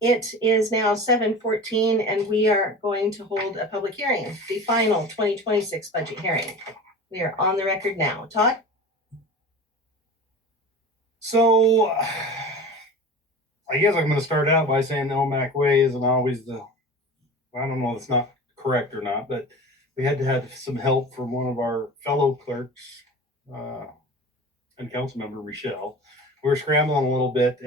It is now 7:14 and we are going to hold a public hearing, the final 2026 budget hearing. We are on the record now. Todd? So I guess I'm going to start out by saying the OMAC way isn't always I don't know if it's not correct or not, but we had to have some help from one of our fellow clerks and council member, Michelle. We were scrambling a little bit.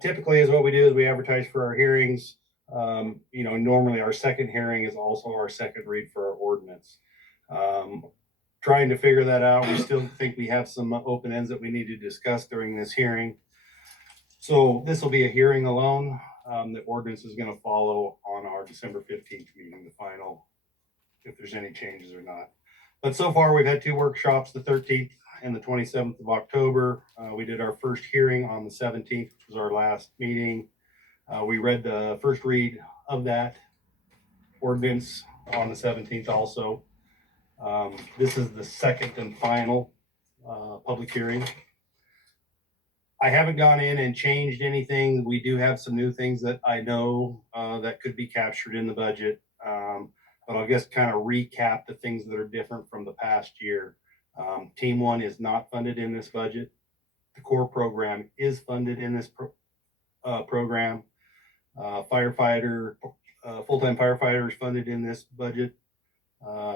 Typically is what we do is we advertise for our hearings. Normally our second hearing is also our second read for our ordinance. Trying to figure that out. We still think we have some open ends that we need to discuss during this hearing. So this will be a hearing alone. The ordinance is going to follow on our December 15th meeting, the final, if there's any changes or not. But so far we've had two workshops, the 13th and the 27th of October. We did our first hearing on the 17th, which was our last meeting. We read the first read of that ordinance on the 17th also. This is the second and final public hearing. I haven't gone in and changed anything. We do have some new things that I know that could be captured in the budget. But I'll just kind of recap the things that are different from the past year. Team 1 is not funded in this budget. The core program is funded in this program. Full-time firefighter is funded in this budget.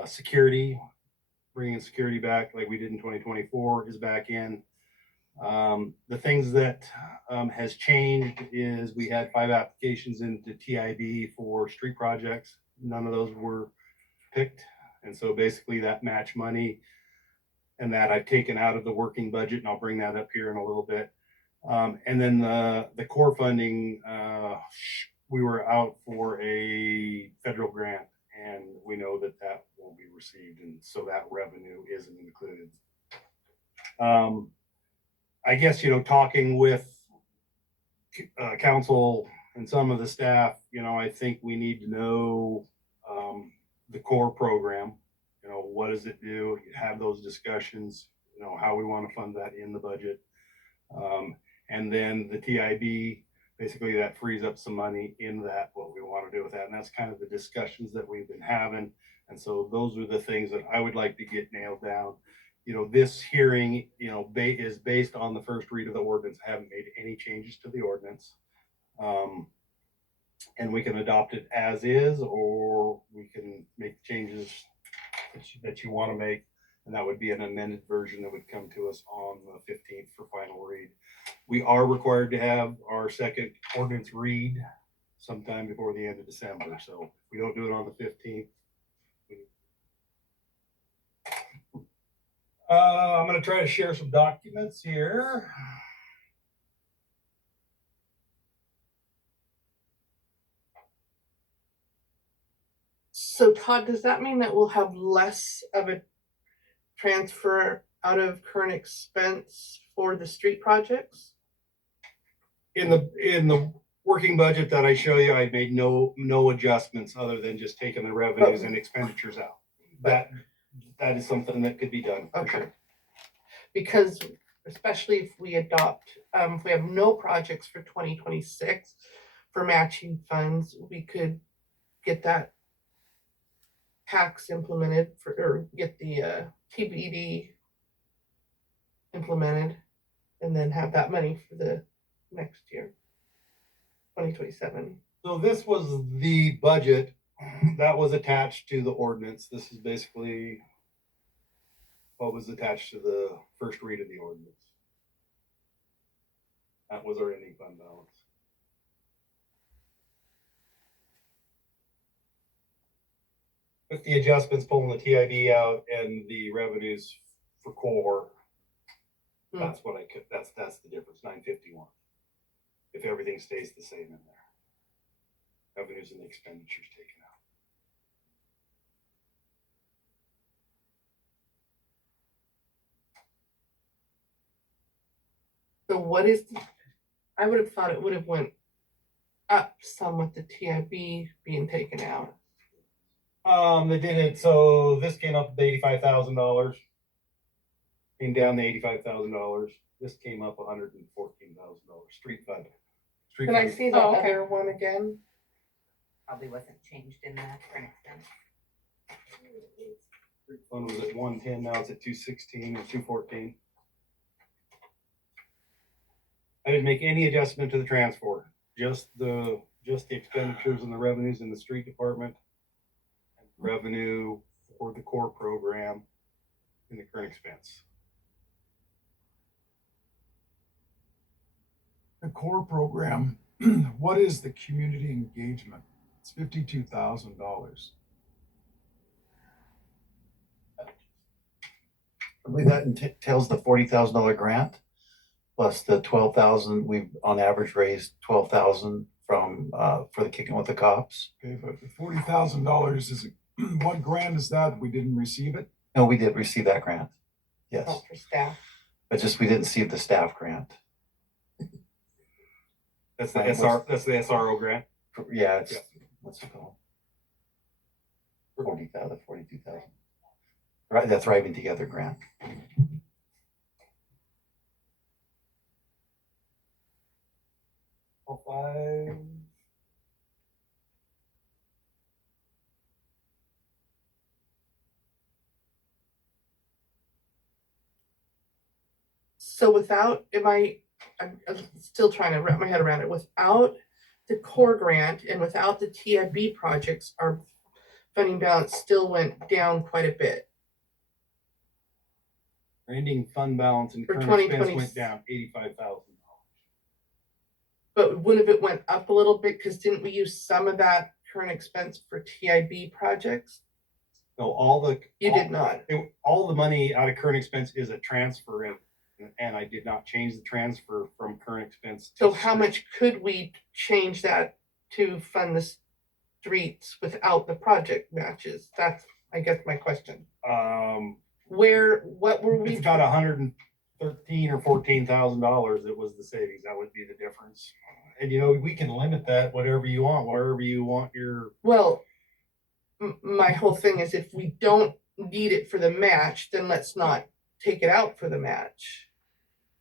Security, bringing security back like we did in 2024 is back in. The things that has changed is we had 5 applications into TIB for street projects. None of those were picked. And so basically that match money and that I've taken out of the working budget, and I'll bring that up here in a little bit. And then the core funding, we were out for a federal grant, and we know that that won't be received, and so that revenue isn't included. I guess, talking with council and some of the staff, I think we need to know the core program. What does it do? Have those discussions, how we want to fund that in the budget. And then the TIB, basically that frees up some money in that, what we want to do with that. And that's kind of the discussions that we've been having. And so those are the things that I would like to get nailed down. This hearing, is based on the first read of the ordinance. I haven't made any changes to the ordinance. And we can adopt it as is, or we can make changes that you want to make. And that would be an amended version that would come to us on the 15th for final read. We are required to have our second ordinance read sometime before the end of December. So if we don't do it on the 15th, I'm going to try to share some documents here. So Todd, does that mean that we'll have less of a transfer out of current expense for the street projects? In the working budget that I show you, I made no adjustments other than just taking the revenues and expenditures out. That is something that could be done. Okay. Sure. Because especially if we adopt, if we have no projects for 2026 for matching funds, we could get that tax implemented or get the TBD implemented, and then have that money for the next year, 2027. So this was the budget that was attached to the ordinance. This is basically what was attached to the first read of the ordinance. That was our ending fund balance. With the adjustments, pulling the TIB out and the revenues for core, that's what I could. That's the difference. 951. If everything stays the same in there, revenues and the expenditures taken out. So what is I would have thought it would have went up some with the TIB being taken out. They did it. So this came up to $85,000. Came down to $85,000. This came up $114,000. Street fund. Street Can I fund- see the Oh, okay. other one again? Probably wasn't changed in that current expense. street fund was at 110, now it's at 216 or 214. I didn't make any adjustment to the transfer, just the expenditures and the revenues in the street department, and revenue for the core program in the current expense. The core program, what is the community engagement? It's $52,000. I believe that entails the $40,000 grant plus the 12,000. We've on average raised 12,000 from for the Kicking with the Cops. Okay, but the $40,000 is, what grant is that? We didn't receive it? No, we did receive that grant. Yes, Not for staff. but just we didn't see the staff grant. That's the Right, SR. That's the SRO grant. Yeah, it's Yeah. what's it called? 40,000, 42,000. Right, the Thriving Together grant. Five. So without, I'm still trying to wrap my head around it, without the core grant and without the TIB projects, our funding balance still went down quite a bit. Our ending fund balance and For current 2020 expense went down $85,000. But what if it went up a little bit? Because didn't we use some of that current expense for TIB projects? So You did not. all the money out of current expense is a transfer in, and I did not change the transfer from current expense. to So how street. much could we change that to fund the streets without the project matches? That's, I guess, my question. What were we? It's about $113,000 or $14,000. It was the savings. That would be the difference. And we can limit that whatever you want, wherever you want your. Well, my whole thing is if we don't need it for the match, then let's not take it out for the match.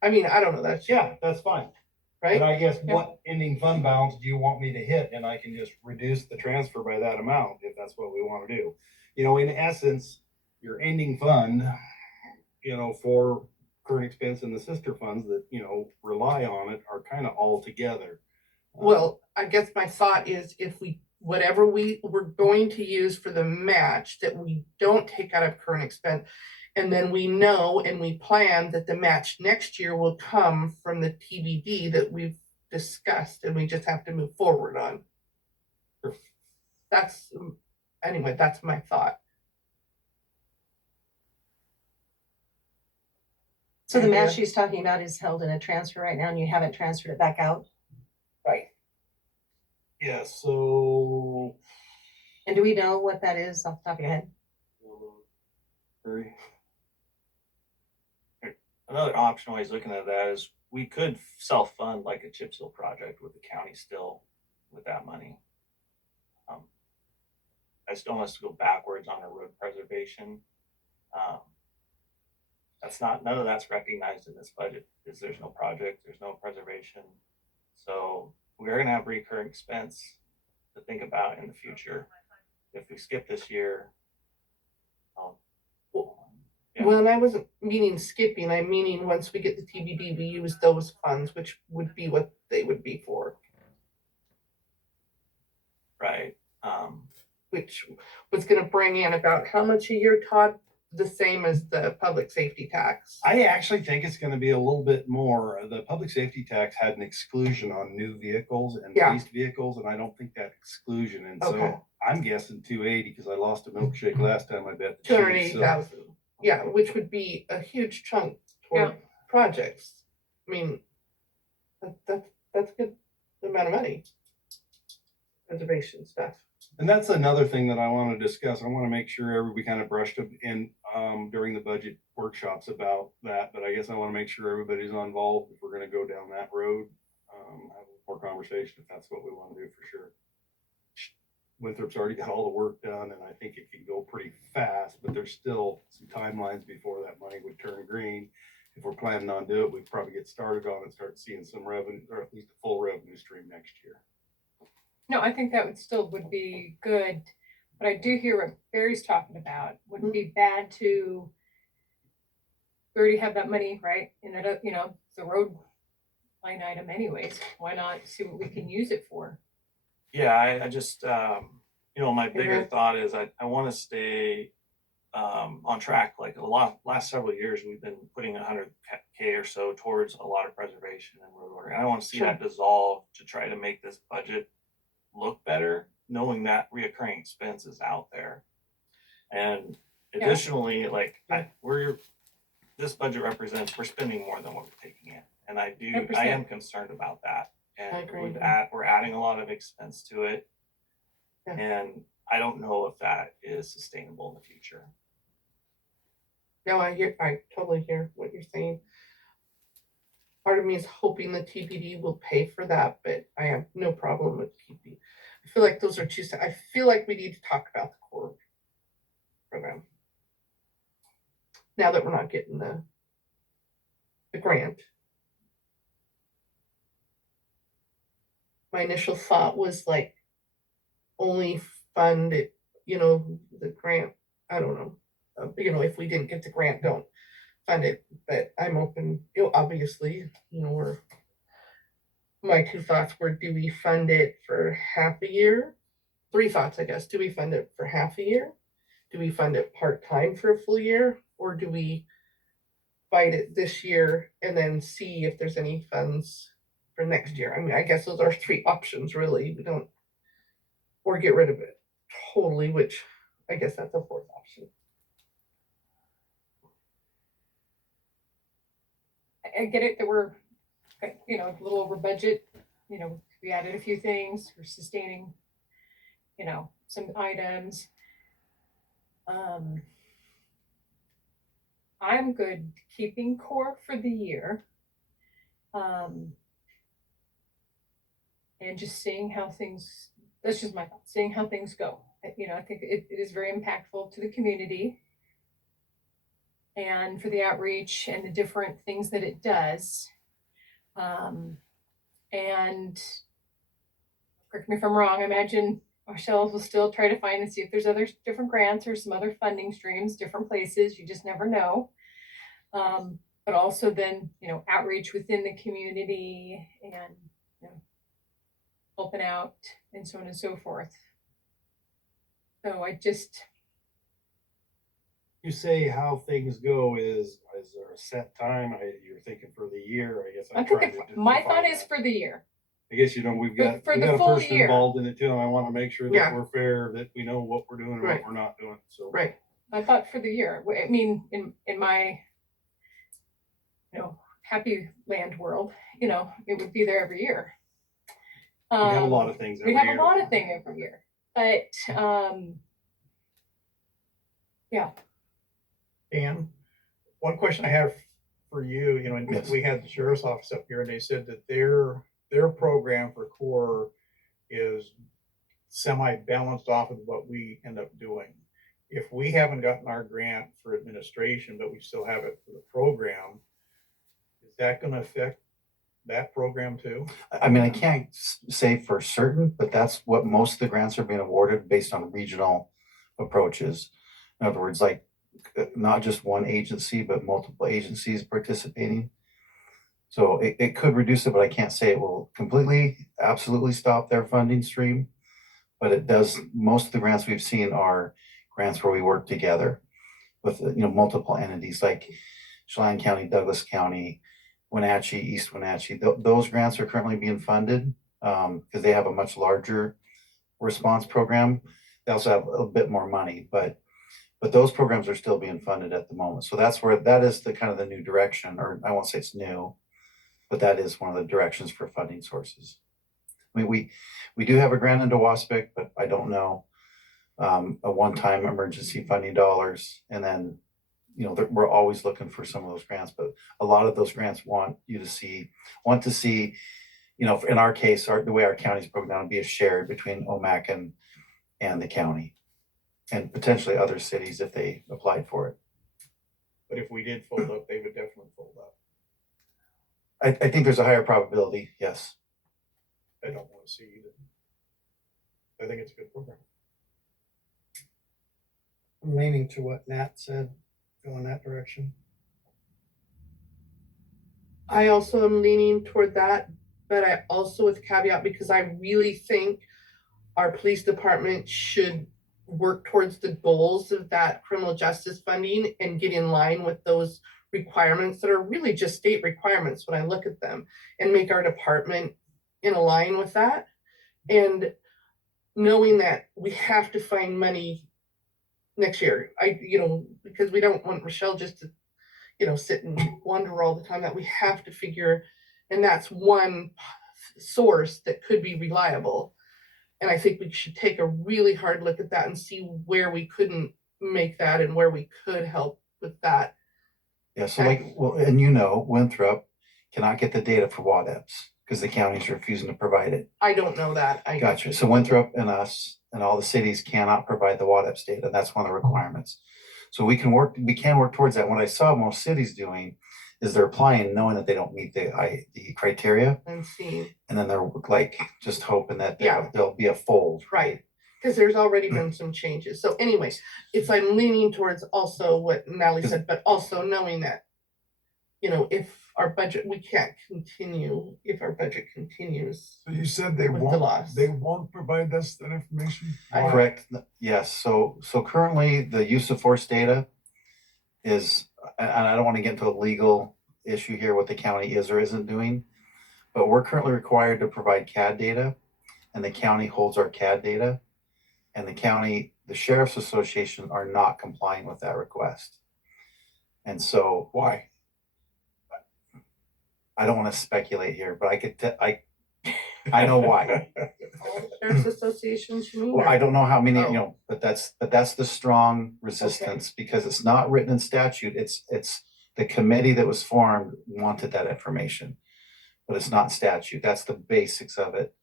I mean, I don't know, that's, Yeah, that's fine. But right? I guess what ending fund balance do you want me to hit? And I can just reduce the transfer by that amount if that's what we want to do. In essence, your ending fund, for current expense and the sister funds that, rely on it are kind of all together. Well, I guess my thought is if whatever we were going to use for the match, that we don't take out of current expense. And then we know and we plan that the match next year will come from the TBD that we've discussed and we just have to move forward on. Anyway, that's my thought. So the Andrea? match she's talking about is held in a transfer right now and you haven't transferred it back out? Right. Yeah, so. And do we know what that is off the top of your head? Another option while he's looking at that is we could self-fund like a chip seal project with the county still with that money. I still want us to go backwards on our road preservation. None of that's recognized in this budget because there's no project, there's no preservation. So we're gonna have recurring expense to think about in the future. If we skip this year, yeah. Well, and I wasn't meaning skipping, I'm meaning once we get the TBD, we use those funds, which would be what they would be for, right? which was gonna bring in about how much a year, Todd? The same as the public safety tax. I actually think it's going to be a little bit more. The public safety tax had an exclusion on new vehicles and Yeah. leased vehicles, and I don't think that exclusion. And Okay. so I'm guessing 280 because I lost a milkshake last time I bet. the cheese, 280,000, yeah, which would be a huge chunk toward projects. I mean, that's good amount of money. Preservation stuff. And that's another thing that I want to discuss. I want to make sure everybody kind of brushed up in during the budget workshops about that. But I guess I want to make sure everybody's involved if we're going to go down that road. Have more conversation if that's what we want to do for sure. Winthrop's already got all the work done, and I think it can go pretty fast. But there's still some timelines before that money would turn green. if we're planning on doing it, we probably get started on it, start seeing some revenue, or at least a full revenue stream next year. No, I think that would be good, but I do hear what Barry's talking about. Wouldn't be bad to, we already have that money, right? And it, the road line item anyways. Why not see what we can use it for? Yeah, I just, my bigger Mhm. thought is I want to stay on track. Like last several years, we've been putting 100K or so towards a lot of preservation and road work. And I want to see Sure. that dissolve to try to make this budget look better, knowing that reoccurring expense is out there. And additionally, this budget represents, we're spending more than what we're taking in. And I 100%. am concerned about that. And I agree. we're adding a lot of expense to it. Yeah. And I don't know if that is sustainable in the future. No, I totally hear what you're saying. Part of me is hoping the TPD will pay for that, but I have no problem with keeping. I feel like those are I feel like we need to talk about the core program. Now that we're not getting the grant. My initial thought was like only fund it, the grant. I don't know. If we didn't get the grant, don't fund it. But I'm open. Obviously, my two thoughts were: do we fund it for half a year? Three thoughts, I guess. Do we fund it for half a year? Do we fund it part-time for a full year? Or do we fight it this year and then see if there's any funds for next year? I mean, I guess those are three options, really. We don't, or get rid of it totally, which I guess that's a fourth option. I get it that we're, a little over budget. We added a few things. We're sustaining, some items. I'm good keeping core for the year. And just seeing how things, that's just my thought, seeing how things go. I think it is very impactful to the community and for the outreach and the different things that it does. And correct me if I'm wrong, I imagine ourselves will still try to find and see if there's other different grants or some other funding streams, different places. You just never know. But also then, outreach within the community and, helping out and so on and so forth. So You say how things go is there a set time? You're thinking for the year, I guess. I think my thought is for the year. I guess, we've got, For we the got a full person year. involved in it too, and I want to make sure that Yeah. we're fair, that we know what we're doing and Right. what we're not doing, so. Right. I thought for the year. I mean, in my, happy land world, it would be there every year. We have a lot of things every We have year. a lot of things every year, but yeah. And one question I have for you, and Yes. we had the sheriff's office up here and they said that their program for core is semi-balanced off of what we end up doing. If we haven't gotten our grant for administration, but we still have it for the program, is that going to affect that program too? I mean, I can't say for certain, but that's what most of the grants are being awarded based on regional approaches. In other words, like not just one agency, but multiple agencies participating. So it could reduce it, but I can't say it will completely, absolutely stop their funding stream. But it does, most of the grants we've seen are grants where we work together with, multiple entities like Chelan County, Douglas County, Wenatchee, East Wenatchee. Those grants are currently being funded because they have a much larger response program. They also have a bit more money, but those programs are still being funded at the moment. So that is the kind of the new direction, or I won't say it's new, but that is one of the directions for funding sources. I mean, we do have a grant into WASPIC, but I don't know a one-time emergency funding dollars, and then we're always looking for some of those grants, but a lot of those grants want to see, in our case, the way our county's broken down, be a shared between OMAC and the county, and potentially other cities if they applied for it. but if we did fold up, they would definitely fold up. I think there's a higher probability, yes. I don't want to see either. I think it's a good program. I'm leaning to what Nat said, go in that direction. I also am leaning toward that, but I also with caveat, because I really think our police department should work towards the goals of that criminal justice funding and get in line with those requirements that are really just state requirements when I look at them, and make our department in line with that. And knowing that we have to find money next year, because we don't want Rochelle just to, sit and wonder all the time, that we have to figure, and that's one source that could be reliable. And I think we should take a really hard look at that and see where we couldn't make that and where we could help with that. Yeah, so and Winthrop cannot get the data for WADEPs because the county's refusing to provide it. I don't know that. Gotcha. So Winthrop and us and all the cities cannot provide the WADEPs data. That's one of the requirements. So we can work towards that. What I saw most cities doing is they're applying knowing that they don't meet the criteria, And see, and then they're like just hoping that Yeah. there'll be a fold. right, because there's already been some changes. So anyway, I'm leaning towards also what Natalie said, but also knowing that, if our budget, we can't continue if our budget continues. So you said they With the won't, loss. they won't provide us that information? Why? Correct. Yes. So currently the use of force data is, and I don't want to get into a legal issue here what the county is or isn't doing, but we're currently required to provide CAD data, and the county holds our CAD data, and the Sheriff's Association are not complying with that request. And so Why? I don't want to speculate here, but I know why. Sheriff's associations, you mean? Well, I don't know how many, Oh. but that's the strong resistance because it's not written in statute. It's the committee that was formed wanted that information, but it's not statute. That's the basics of it.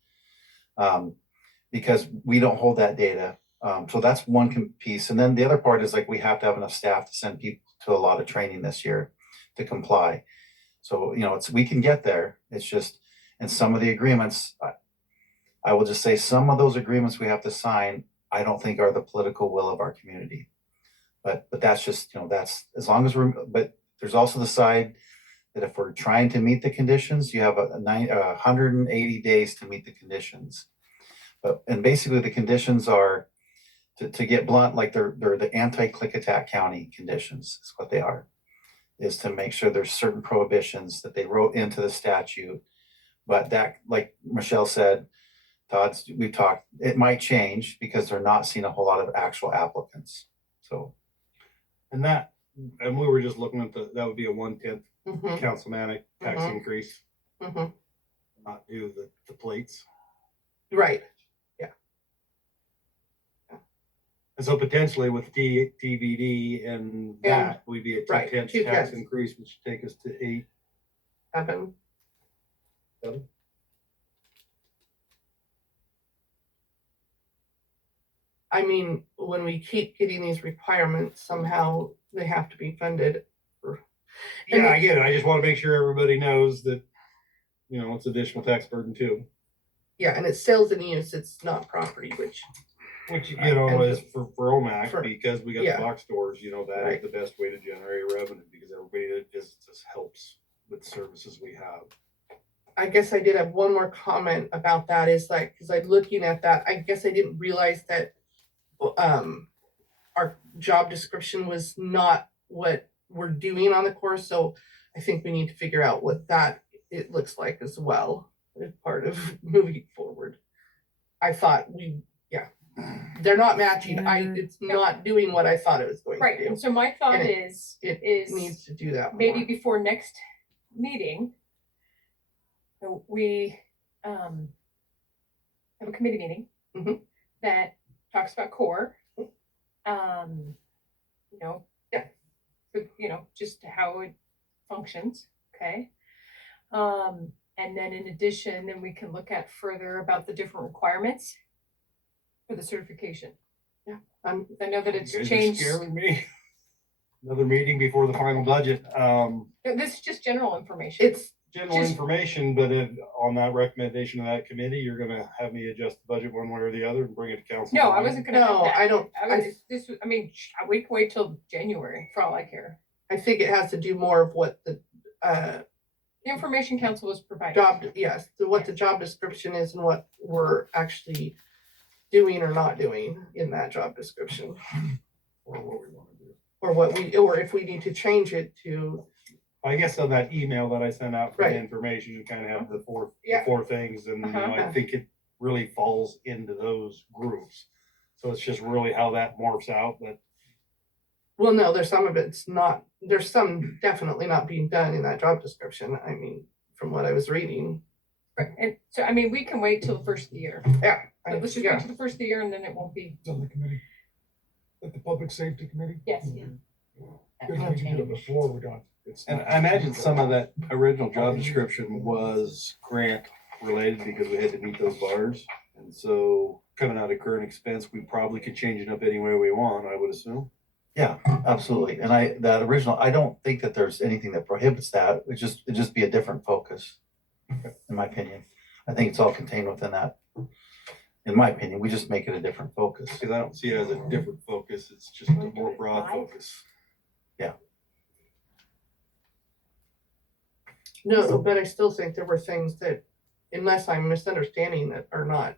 Because we don't hold that data. So that's one piece. And then the other part is like we have to have enough staff to send people to a lot of training this year to comply. So, we can get there. It's just, and some of the agreements, I will just say some of those agreements we have to sign, I don't think are the political will of our community. But that's just, that's as long as but there's also the side that if we're trying to meet the conditions, you have 180 days to meet the conditions. And basically the conditions are, to get blunt, like they're the anti-click attack county conditions is what they are, is to make sure there's certain prohibitions that they wrote into the statute. But that, like Michelle said, we've talked, it might change because they're not seeing a whole lot of actual applicants. So. And we were just looking at that would be a 1/10 Mm-hmm. councilmanic tax Mhm. increase, Mm-hmm. not do the plates. Right. And so potentially with TBD and that, we'd be at right, 2/10 2/10. tax increase, which would take us to 8. Evan. I mean, when we keep getting these requirements, somehow they have to be funded. Yeah, I get it. I just want to make sure everybody knows that, it's additional tax burden too. Yeah, and it's sales and use, it's not property, which, Which, And is for OMAC, for- because we got yeah. the box stores, that Right. is the best way to generate revenue because everybody that visits us helps with the services we have. I guess I did have one more comment about that, is like, because I'm looking at that, I guess I didn't realize that our job description was not what we're doing on the course, so I think we need to figure out what that it looks like as well as part of moving forward. I thought they're not matching. It's not doing what I thought it was going Right, to do. and so my thought And is It needs to do that maybe more. before next meeting, we have a committee meeting Mhm. that talks about core. Just how it functions, okay? And then in addition, then we can look at further about the different requirements for the certification. I'm I know that it's You guys are changed. scaring me. another meeting before the final budget. This is just general information. It's, General Just- information, but on that recommendation of that committee, you're gonna have me adjust the budget one way or the other and bring it to council. No, I tonight? wasn't gonna have No, that. I don't- I mean, we can wait till January for all I care. I think it has to do more of what the, The information council was provided. yes, what the job description is and what we're actually doing or not doing in that job description. Or what we wanna do. Or if we need to change it to, I guess on that email that I sent out for Right. the information, you kind of have the four Yeah. things, and you know, Uh-huh. I think it really falls into those groups. So it's just really how that morphs out, but well, no, there's some of it's not, there's some definitely not being done in that job description. I mean, from what I was reading. Right, and so, I mean, we can wait till the first of the year. Yeah. But let's just wait till the first of the year and then it won't be, It's on the committee. At the public safety committee? yes. Because we can do it before, we don't. It's and not- I imagine some of that original job description was grant related because we had to meet those bars. And so coming out of current expense, we probably could change it up any way we want, I would assume. Yeah, absolutely. And that original, I don't think that there's anything that prohibits that. It'd just be a different focus, in my opinion. I think it's all contained within that. In my opinion, we just make it a different focus. Because I don't see it as a different focus, it's just a more broad focus. No, but I still think there were things that, unless I'm misunderstanding, that are not,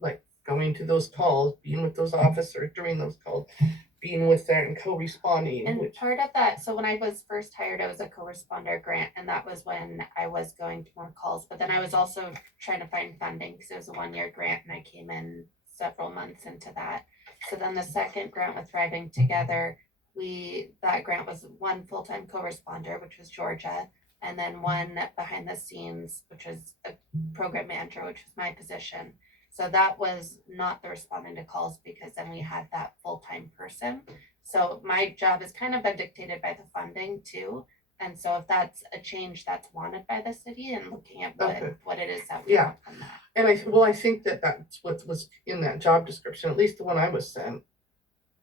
like going to those calls, being with those officers during those calls, being with them and co-responding, And which, part of that, so when I was first hired, I was a co-responder grant, and that was when I was going to more calls. But then I was also trying to find funding because it was a 1-year grant, and I came in several months into that. So then the second grant with Thriving Together, that grant was one full-time co-responder, which was Georgia, and then one behind the scenes, which was a program manager, which was my position. So that was not the responding to calls because then we had that full-time person. So my job is kind of been dictated by the funding too. And so if that's a change that's wanted by the city and looking at Okay. what it is that we Yeah. want from that. and I think that that's what was in that job description, at least the one I was sent,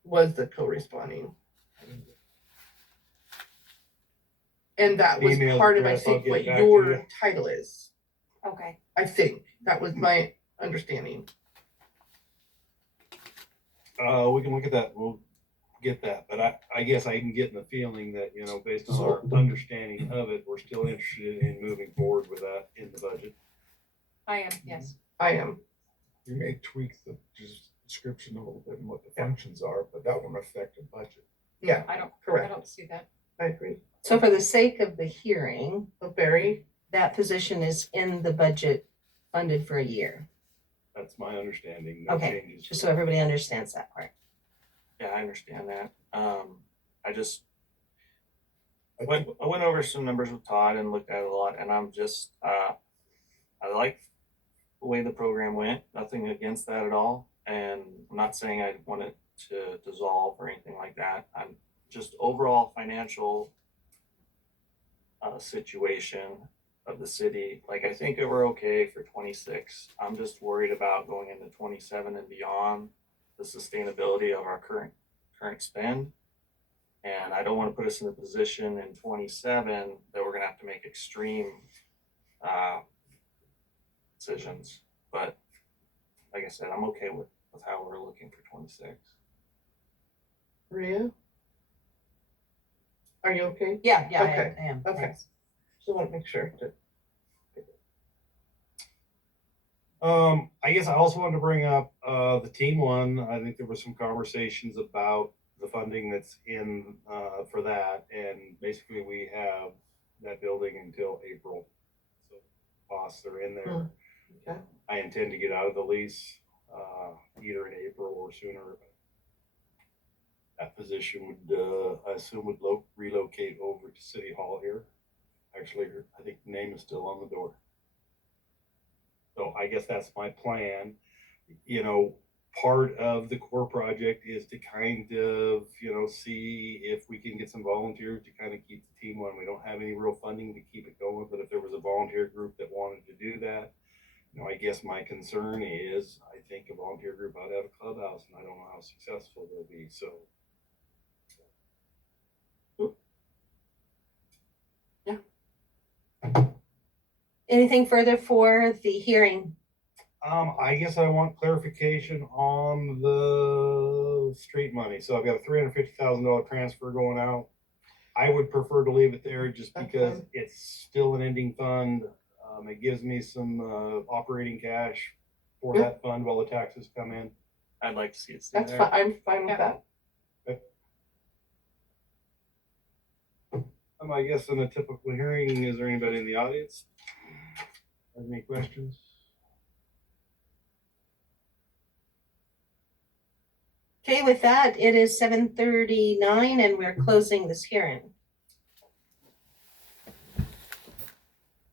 was the co-responding. And that was Email part of, I address, I'll think, get what back to your you. title is. Okay. I think that was my understanding. We can look at that, we'll get that, but I guess I'm getting the feeling that, you know, based on our understanding of it, we're still interested in moving forward with that in the budget. I am, yes. I am. You may tweak the description a little bit and what the functions are, but that won't affect the budget. Yeah, I Correct. don't see that. I agree. So for the sake of the hearing, So Barry, that position is in the budget funded for a year, That's my understanding, no Okay, changes. just so everybody understands that part. Yeah, I understand that. I went over some numbers with Todd and looked at it a lot, and I'm just, I like the way the program went, nothing against that at all. And I'm not saying I want it to dissolve or anything like that. I'm just overall financial situation of the city. Like, I think we're okay for 26. I'm just worried about going into 27 and beyond, the sustainability of our current spend. And I don't want to put us in a position in 27 that we're gonna have to make extreme decisions. But like I said, I'm okay with how we're looking for 26. Maria? Are you okay? Yeah, Okay, I am. okay. Thanks. Just want to make sure that, I guess I also wanted to bring up, the team one. I think there were some conversations about the funding that's in, for that. And basically we have that building until April. So costs are in there. okay. I intend to get out of the lease, either in April or sooner. That position would, I assume would relocate over to City Hall here. Actually, I think the name is still on the door. So I guess that's my plan. You know, part of the core project is to kind of, you know, see if we can get some volunteers to kind of keep the team on. We don't have any real funding to keep it going, but if there was a volunteer group that wanted to do that, you know, I guess my concern is, I think a volunteer group ought to have a clubhouse, and I don't know how successful they'll be, so. Anything further for the hearing? I guess I want clarification on the street money. So I've got a $350,000 transfer going out. I would prefer to leave it there just That's because fine. it's still an ending fund. It gives me some operating cash for Yeah. that fund while the taxes come in. I'd like to see it stay That's there. fine, I'm fine with Yeah. that. I guess in a typical hearing, is there anybody in the audience? Has any questions? Okay, with that, it is 7:39 and we're closing this hearing.